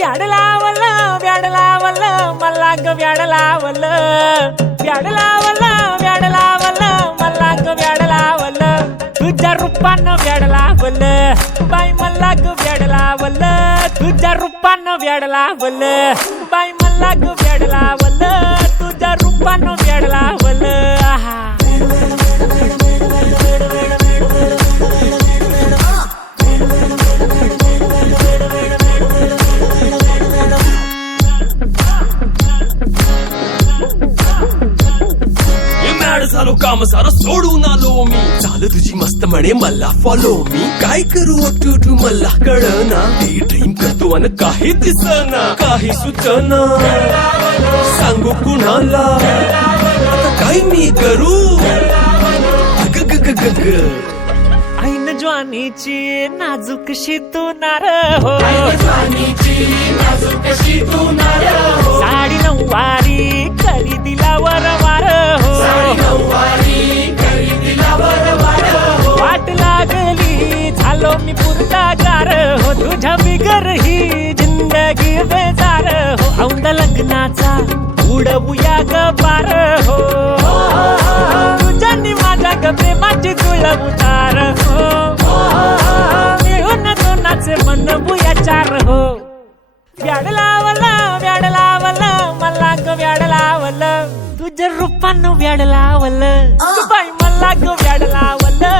व्याड लावलं व्याड लावलं मला ग व्याड लावलं व्याड लावलं व्याड लावलं मला ग व्याड लावलं तुझ्या रूपानं व्याड लावलं बाई मला ग व्याड लावलं तुझ्या रूपानं व्याड लावलं बाई मला ग व्याड लावलं तुझ्या रूपानं व्याड लावलं आहा झालो काम सारं सोडून आलो मी चाल तुझी मस्त म्हणे मला फॉलो मी काय करू टू मला कळना ती ड्रीम करतो आणि काही दिसना काही सुचना सांगू कुणाला आता काय मी करू ऐन ज्वानीची नाजूकशी तू नार हो साडी नऊवारी करी दिलावर वार हो वाट लागली झालो मी पुरतागार हो तुझ्या बिगर ही जिंदगी बेजार हो औंध लग्नाचा उडवूया ग पार हो तुझ्यानी माझ्या ग प्रेमाची जुळव उतार हो मिळून दोनाचे मन बुया चार हो व्याड लावलं मला ग व्याड लावलं तुझ्या रूपानं व्याड लावलं बाई मला ग व्याड लावलं